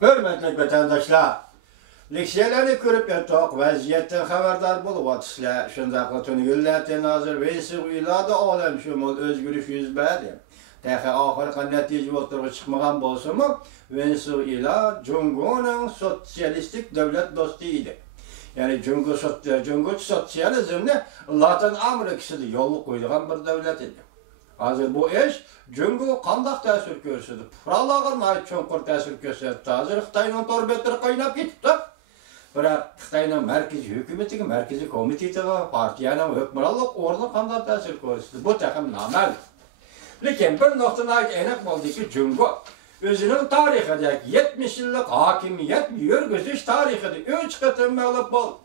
Hürmetli vatandaşlar, leksiyalarni ko'rib o'tdik, vaziyatdan xabardor bo'lib o'tisizlar. Shundaqla tungillatin hozir vaysi uylarda olamshumul o'zgarish yuz berdi. Dahi oxirgi natija o'tirib chiqmagan bo'lsa-mu, Venesuela Jungoning sotsialistik davlat do'sti edi. Ya'ni Jungo sotsializmni Latin Amerikasida yo'l qo'ygan bir davlat edi. Hozir bu ish Jungo qanday ta'sir ko'rsatdi? Furalaga cho'nqur ta'sir ko'rsatdi. Hozir Xitoyning to'rbetlar qaynab ketdi. Biroq Xitoyning markaziy hukumatiga, markaziy komitetiga, partiyaning hukmronlik o'rni qanday ta'sir ko'rsatdi? Bu taqim noma'lum. Lekin bir nuqtada aniq bo'ldiki, Jungo o'zining tarixidagi 70 yillik hokimiyat yurgizish tarixida 3 qatim mag'lub bo'ldi.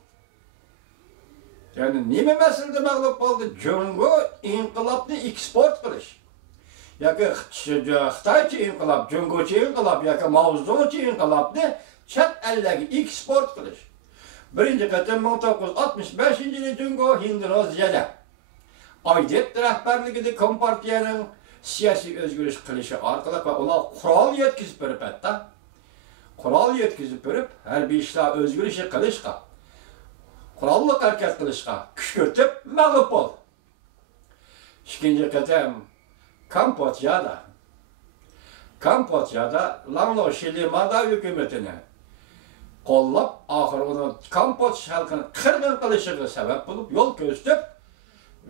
Yani nima masalada mag'lub bo'ldi? Jungo inqilobni eksport qilish. Yoki Xitoycha inqilob, Jungocha inqilob yoki Mavzuchi inqilobni chet ellarga eksport qilish. Birinchi qatim 1965-yili Jungo Indoneziyada Oydet rahbarligida kompartiyaning siyosiy o'zgarish qilishi orqali va ular qurol yetkazib beribdi. Qurol yetkazib berib, harbiy ishlar o'zgarishi qilishga qurolli harakat qilishga kuch ko'rtib mag'lub bo'ldi. Ikkinchi qatam Kambodsiyada Langlo Shilimada hukumatini qo'llab, oxir uni Kambodsya xalqini qirg'in qilishiga sabab bo'lib, yo'l ko'rsatib,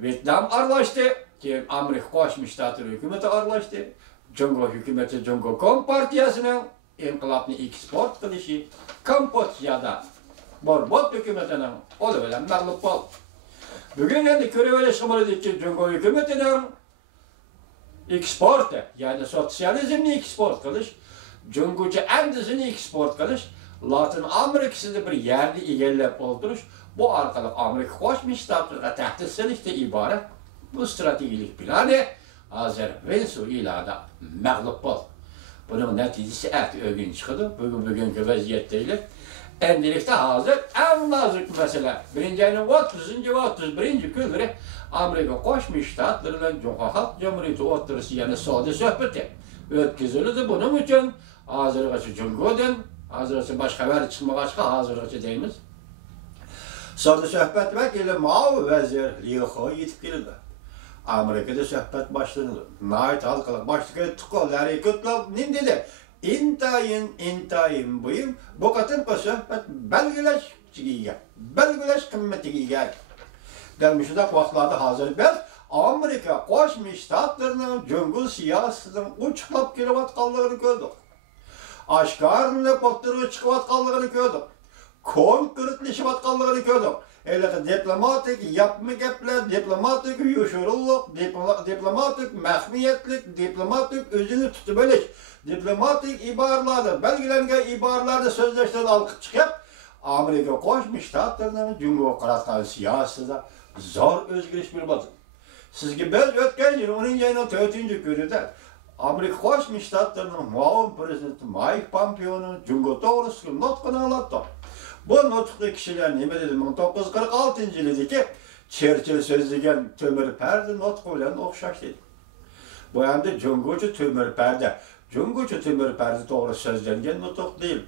Vyetnam aralashdi, keyin Amerika Qo'shma Shtatlar hukumati aralashdi. Jungo hukumati Jungo kompartiyasining inqilobni eksport qilishi Kambodsiyada Borbot hukumatining qo'li bilan mag'lub bo'ldi. Bugun endi ko'raverishga bo'ladiki, Jungo hukumatining eksporti, ya'ni sotsializmni eksport qilish, Jungocha andizini eksport qilish, Latin Amerikasida bir yerni egallab o'ldirish, bu orqali Amerika Qo'shma Shtatlarga tahdid solishdan iborat bu strategik plani hozir Venesuelada mag'lub bo'ldi. Buning natijasi o'g'in chiqdi. Bugungi vaziyatda endilikda hozir eng nozik masala. Birinchi ayning 30-31 kunlari Amerika Qo'shma Shtatlari bilan Jungo Xalq Jamhuriyati o'rtasida yana savdo suhbati o'tkazildi. Buning uchun hozirgacha Jungodan hozirgacha boshqa xabar chiqmag'achqa hozirgacha deymiz. Savdo suhbat vakili Mao vazir Liu yetib keldi. Amerikada suhbat boshlanadi. Nayt halqalar boshqa tuqolari ko'plab nim dedi. Intayin buyum bu qatimqa suhbat belgilash qimmatiga ega. Shunday vaqtlarda hozir biz Amerika Qo'shma Shtatlarining Jungo siyosatidan uchiqlab kelayotganligini ko'rdik. Oshkorlanib o'tirib chiqayotganligini ko'rdik. Konkretlashayotganligini ko'rdik. Diplomatik yapma gaplar, diplomatik yo'shurullik, diplomatik mahmiyatlik, diplomatik o'zini tutib olish, diplomatik iboralarni, belgilangan iboralarni so'zlashdan olqib chiqib, Amerika Qo'shma Shtatlarining Jungo qaratgan siyosatida zo'r o'zgarish bo'ldi. Sizga biz o'tgan yil 10-4-kunida Amerika Qo'shma Shtatlarining muavin prezidenti Mike Pompeo'ning Jungo to'g'risida nutqini anglatdi. Bu nutqda kishilar nima dedi? 1946-yildagi Churchill so'zlagan temir parda nutqi bilan o'xshash dedi. Bu hamda Jungocha temir parda. Jungocha temir parda to'g'ri so'zlangan nutq değil.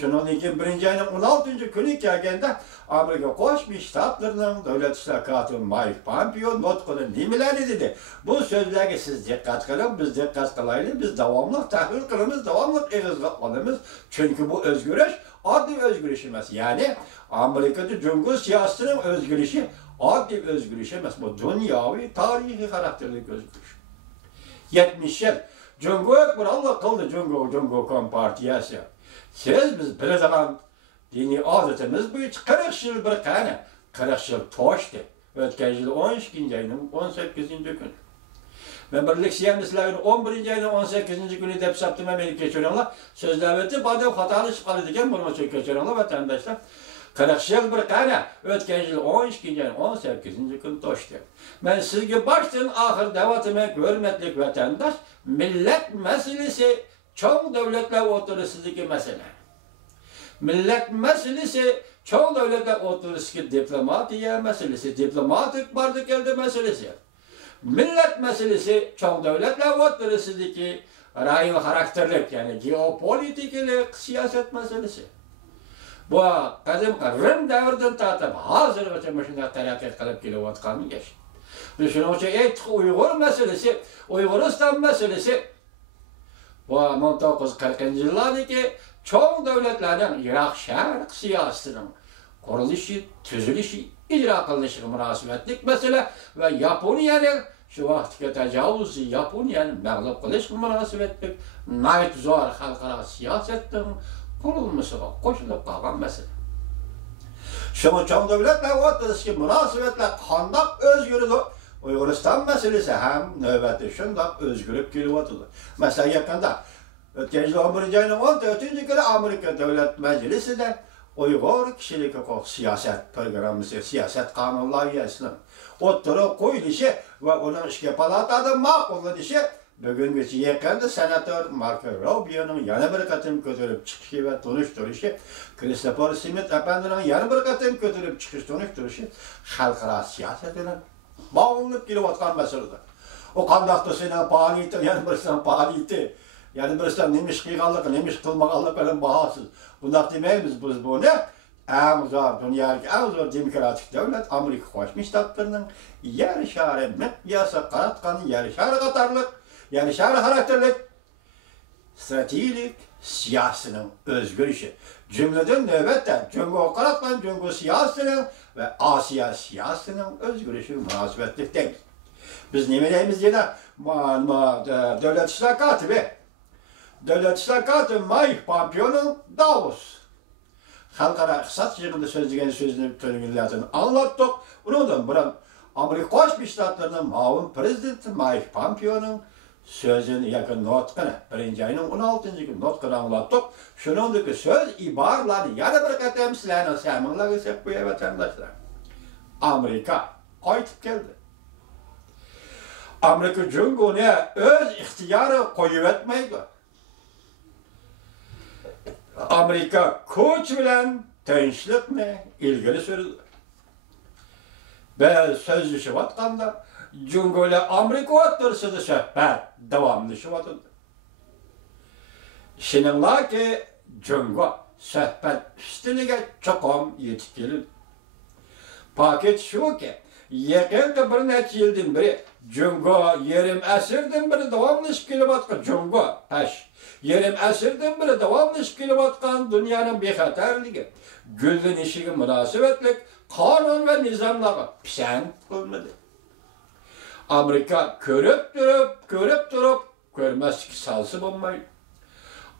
Shundan keyin 1-ayning 16-kuni kelganda Amerika Qo'shma Shtatlarining davlat ishlar kotibi Mike Pompeo nutqida nimalarni dedi? Bu so'zlarga siz diqqat qiling, biz diqqat qilaylik, biz davomli tahlil qilamiz, davomli ig'izga olamiz. Chunki bu o'zgarish oddiy o'zgarish emas. Ya'ni Amerikada Jungo siyosatining o'zgarishi oddiy o'zgarish emas, bu dunyoviy tarixiy xarakterli o'zgarish. 70 yil Jungo hukmronlik qildi Jungo kompartiyasi. Siz biz biladigan diniy odatimiz bo'yicha 40 yil bir qani, 40 yil to'shdi. O'tgan yil 12-ayning 18-kuni. Men birlik siyosatchilarni 11-ayning 18-kuni deb hisoblayman, meni kechiringlar. So'zlab o'tib, ba'zi xatolar chiqadi degan buni kechiringlar vatandoshlar. 40 yil bir qani, o'tgan yil 12-ayning 18-kuni to'shdi. Men sizga boshdan oxir da'vatimga hurmatli vatandosh, millat masalasi cho'ng davlatlar o'rtasidagi masala. Millat masalasi cho'ng davlatlar o'rtasidagi diplomatiya masalasi, diplomatik bordi keldi masalasi. Millat masalasi cho'ng davlatlar o'rtasidagi rayon karakterlik, yani geopolitikalik siyaset meselesi. Bu qadim Rim davrdan tortib hozirgacha shunday taraqqiyot qilib kelayotgan ish. Shuning uchun aytdik Uyg'ur meselesi, Uyg'uriston meselesi bu 1940-yillardagi cho'ng davlatlarning Iroq Sharq siyosatining qurilishi, tuzilishi, ijro qilinishi munosabatlik masala va Yaponiyaning shu vaqtga tajovuz, Yaponiyani mag'lub qilish munosabatlik nayt zo'r xalqaro siyosatning qurilmasiga qo'shilib qolgan masala. Shuning cho'ng davlatlar o'rtasidagi munosabatlar qandoq o'zgardi? Uyg'uriston masalasi ham navbatda shundoq o'zgarib kelyapti. Masalan, yaqinda o'tgan yil 11-14-kuni Amerika Davlat Majlisida Uyg'ur kishilik huquq siyosat programmasi, siyosat qonun loyihasining o'ttirib qo'yilishi va uning ishga palatada ma'qullanishi bugungacha yaqinda senator Marco Rubio'ning yana bir qatim ko'tarib chiqishi va to'nishtirishi, Christopher Smith apandining yana bir qatim ko'tarib chiqish to'nishtirishi xalqaro siyosat bilan bog'lanib kelayotgan masaladir. O qandoqdir sening faoliyati, yana birisining faoliyati, yana birisining nima ish qilganligi, nima ish qilmaganligi bilan bahosiz. Bundoq demaymiz biz buni. Eng zo'r dunyodagi eng zo'r demokratik davlat Amerika Qo'shma Shtatlarining yer shari miqyosi qaratgan yer shari qatorliq, yer shari xarakterlik strategik siyosatining o'zgarishi. Jumladan navbatda Jungo qaratgan Jungo siyosatining ve Asiya siyasetining o'zgarishi munosabatlikda. Biz nima deymiz yana davlat ishlar kotibi. Davlat ishlar kotibi Mike Pompeo'ning Davos xalqaro iqtisod yig'inida so'zlagan so'zini to'lig'inlarni anlatdik. Undan bilan Amerika Qo'shma Shtatlarining muavin prezidenti Mike Pompeo'ning sözünü yakın notqini, birinci ayının 16-cı notqini anlattık. Şunundaki söz ibarlarını yana bir qatam sizlarning saminlarga sep qo'ya vatandaşlar. Amerika qaytib keldi. Amerika Jungoni o'z ixtiyori qo'yib etmaydi. Amerika kuch bilan tinchlikni ilgari surdi. Biz so'zlashayotganda Jungo'la Amerika o'rtasida suhbat davomlashyapti. Shininglarki Jungo suhbat ustiliga cho'qim yetib keldi. Paket shuki, yaqinda bir necha yildan beri Jungo yarim asrdan beri davomlashib kelayotgan Jungo yarim asrdan beri davomlashib kelayotgan dunyoning bexatarligi, gullanishiga munosabatlik qonun va nizomlarga pisand qilmadi. Amerika ko'rib turib ko'rmaslik salsi bo'lmaydi.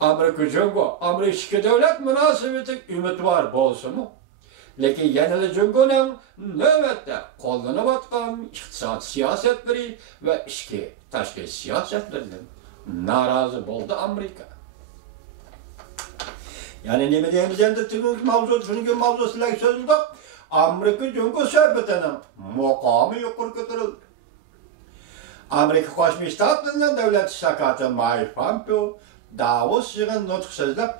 Amerika Jungo, Amerika davlat munosabati umidvor bo'lsa-mu, lekin yanada Jungoning navbatda qo'llanayotgan iqtisod siyosatlari va ichki tashqi siyosatlaridan norozi bo'ldi Amerika. Ya'ni nima deymiz endi bugungi mavzu sizlarga so'zladik. Amerika Jungo suhbatining maqomi yuqori ko'tarildi. Amerika Qo'shma Shtatlarining davlat shakati Mike Pompeo Davos yig'in nutq so'zlab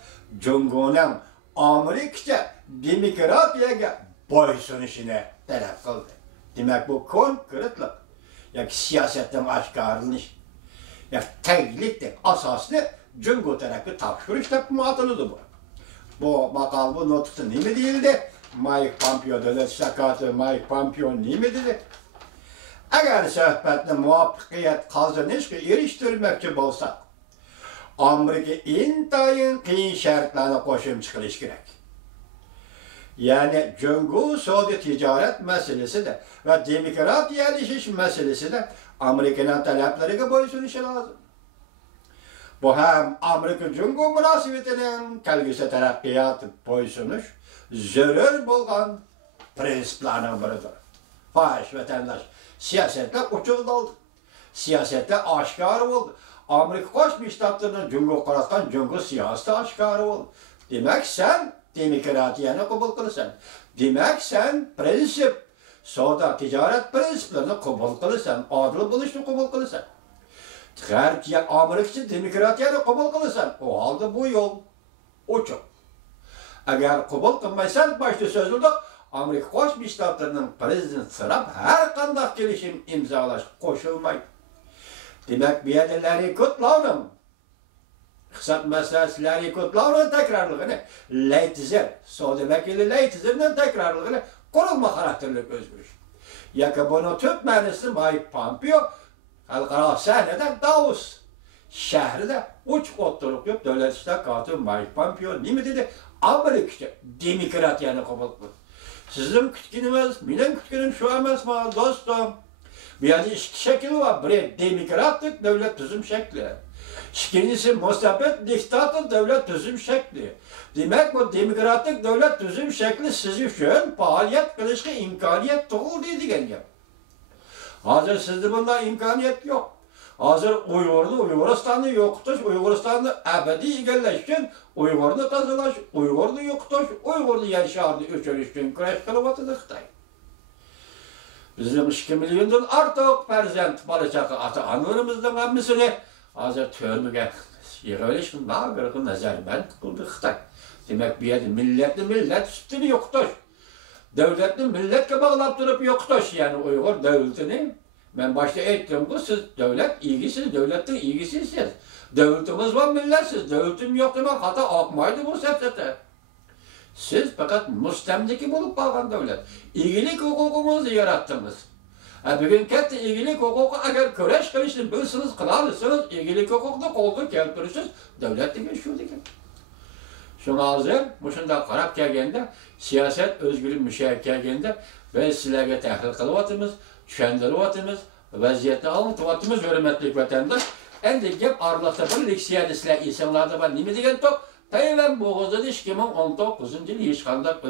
Jungoning Amerikacha demokratiyaga bo'ysunishini talab qildi. Demak bu konkretlik yoki siyosatdan oshkorlanish yoki taglikning asosini Jungo tarafiga topshirish deb ma'qullanadi bu. Bu maqol bu nutqda nima deyildi? Mike Pompeo davlat shakati Mike Pompeo nima dedi? Agar suhbatni muvaffaqiyat qozonishga erishtirmoqchi bo'lsak, Amerika intayin qiyin shartlarni qo'shib chiqarish kerak. Ya'ni Jungo savdo tijorat masalasida va demokratiyalishish masalasida Amerikaning talablariga bo'ysunishi lozim. Bu ham Amerika Jungo munosabatining kelgusi taraqqiyoti bo'ysunish zarur bo'lgan prinsiplarning biridir. Xo'sh, vatandosh, siyosatlar uchirildi. Siyosatlar oshkor bo'ldi. Amerika Qo'shma Shtatlarining Jungo qaratgan Jungo siyosati oshkor bo'ldi. Demak, sen demokratiyani qabul qilasan. Demak, sen prinsip, savdo tijorat prinsiplarini qabul qilasan, odil bo'lishni qabul qilasan. G'arbga Amerikacha demokratiyani qabul qilasan. O holda bu yo'l ochiq. Agar qabul qilmaysan, boshda so'zladik, Amerika Qo'shma Shtatlarining prezidenti sirab har qanday kelishim imzolash qo'shilmaydi. Demak, bu yerda Larry Kudlowning iqtisod masalalari kodlarının tekrarlığını Leytizer, Saudi vekili Leytizer'in tekrarlığını kurulma karakterlik özgürlük. Yaka bunu tüp mənisi Mike Pompeo halkara sahneden Davos şehrinde uç oturup yok devlet işler katı Mike Pompeo ne mi dedi? Amerika demokratiyani kabul kıldı. Sizin kütkinimiz, benim kütkinim şu emas mı dostum? Bir yerde iki şekli var. Bir demokratik devlet tüzüm şekli. İkincisi mustabet diktatör devlet tüzüm şekli. Demek bu demokratik devlet tüzüm şekli sizi üçün faaliyet kılışkı imkaniyet doğul deydigen gap. Hazır sizde bunda imkaniyet yok. Hazır Uyguristan'ı yokutuş, Uyguristan'ı ebedi egelleşkin, Uygur'unu kazılaş, Uygur'unu yokutuş, Uygur'unu yaşarını öçürüştün, küreş kılıbatıdır Xitay. Bizim 2 milyondan artıq perzent balacaqı ata-analarımızdan hamısını hazır törmüge yığılışın daha qırğın nəzərbənd qıldı Xitay. Demek bir yerde millet sütünü yokutuş. Devletini milletke bağlap durup yokutuş yani Uygur devletini. Ben başta ettim ki siz devlet ilgisiz, devletin ilgisizsiniz. Devletimiz var milletsiz, devletim yok demek hata akmaydı bu sefsete. Siz fakat müstemdeki bulup bağlan devlet. İlgilik hukukumuzu yarattınız. Bugün katta ilgilik hukuku eğer köreş kılışını bilsiniz, kılarsınız, ilgilik hukukunu koldu keltirirsiniz, devlet degen şu degen. Şuna hazır, bu şunda qarab kelgende, siyaset özgürlük müşahit kelgende, biz sizlerge tahlil kılıvatımız, düşendirvatımız, vaziyetini anlatıvatımız, hürmetlik vatandaş. Endi gep arlıqda bir leksiyada sizler insanlarda var, nimi degen tok? Tayvan boğazda 2019 yıl hiç qandaq